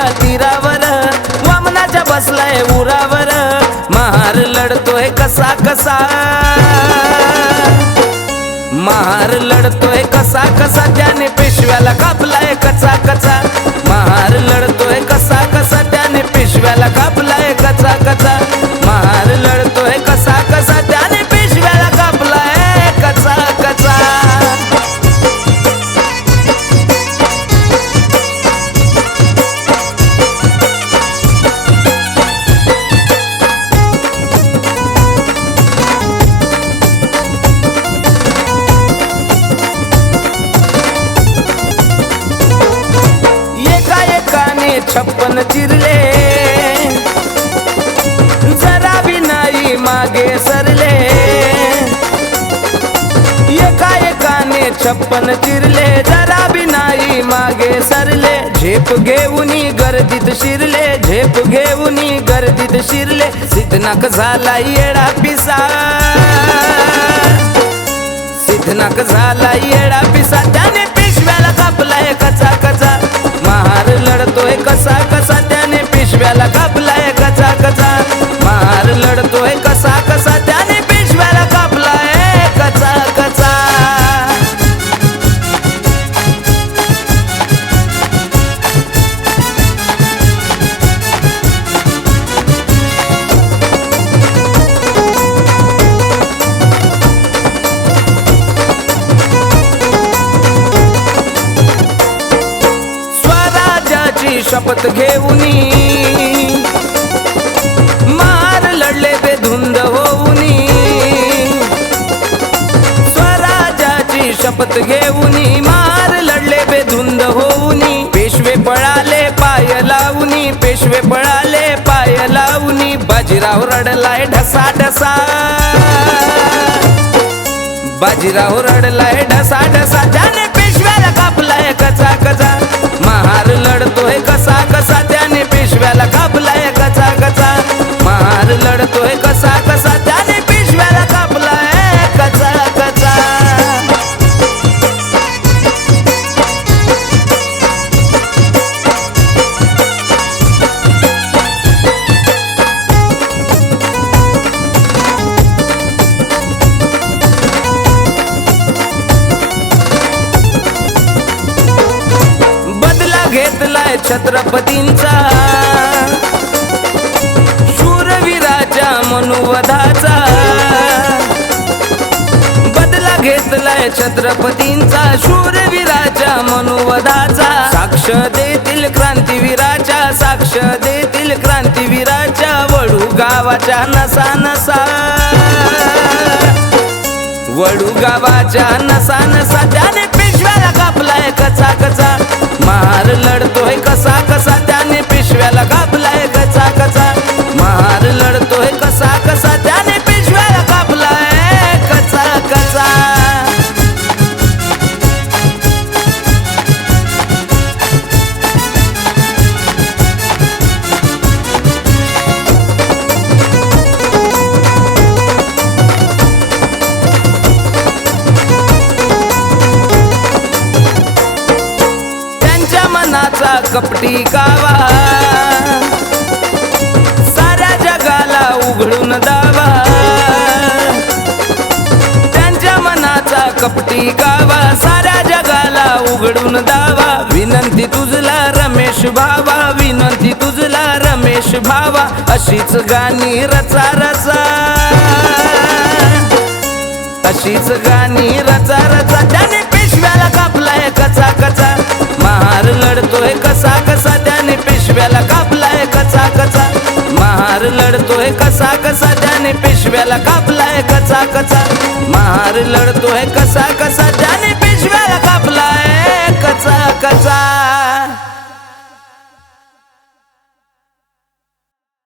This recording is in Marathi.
भीमा तीरावर. वामनाच्या बसलाय उरावर. महार लढतोय कसा कसा. महार लढतोय कसा कसा. त्याने पेशव्याला कापलाय कचा कचा. महार लढतोय कसा कसा. त्याने पेशव्याला कापलाय कचा कचा. छप्पन चिरले. जरा भी नाही मागे सरले. एका एकाने छप्पन चिरले. जरा भी नाही मागे सरले. झेप घेऊनी गर्दीत शिरले. झेप घेऊनी गर्दीत शिरले. सिद्धनाक झाला येडा पिसा. सिद्धनाक झाला येडा पिसा. त्याने पिशव्याला कापला कचा कचा. शपथ घेऊनी. मार लढले बेधुंद होऊनी. स्वराजाची शपथ घेऊनी. मार लढले बेधुंद होऊनी. पेशवे पळाले पाय लावूनी. पेशवे पळाले पाय लावूनी. बाजीराव रडलाय ढसा ढसा. बाजीराव रडलाय ढसा ढसा. आहे छत्रपतींचा. शूरवीराच्या मनुवधाचा. बदला घेतलाय छत्रपतींचा. शूरवीराच्या मनुवधाचा. साक्ष देतील क्रांतीवीराच्या साक्ष देतील क्रांतीवीराच्या वडू गावाच्या नसा नसा. वडू गावाच्या नसा नसा. त्याने कापलाय कचा कचा. मार लढतोय कपटी कावा साऱ्या जगाला उघडून दावा. त्यांच्या मनाचा कपटी कावा साऱ्या जगाला उघडून दावा. विनंती तुझला रमेश भावा. विनंती तुझला रमेश भावा. अशीच गाणी रचा रचा. अशीच गाणी रचा रचा. त्याने पेशव्याला कापलाय कचा कचा. महार लढतोय कसा कसा त्याने पिशव्याला कापलाय कचा कचा महार लढतोय कसा कसा त्याने पिशव्याला कापलाय कचा कचा महार लढतोय कसा कसा त्याने पिशव्याला कापलाय कचा कचा